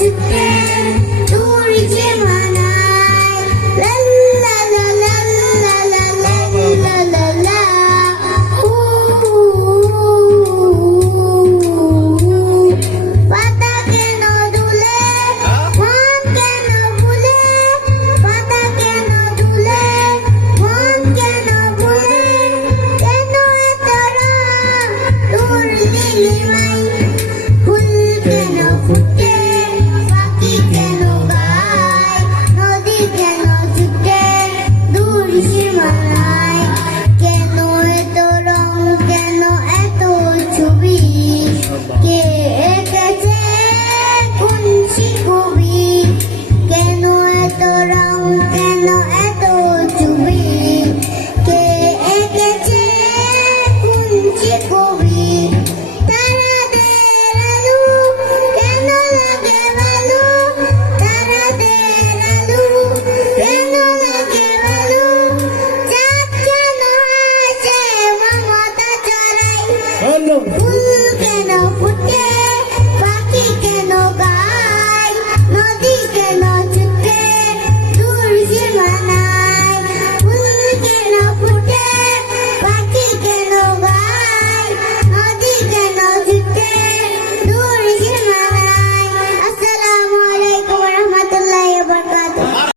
you've புல் கன புட்டே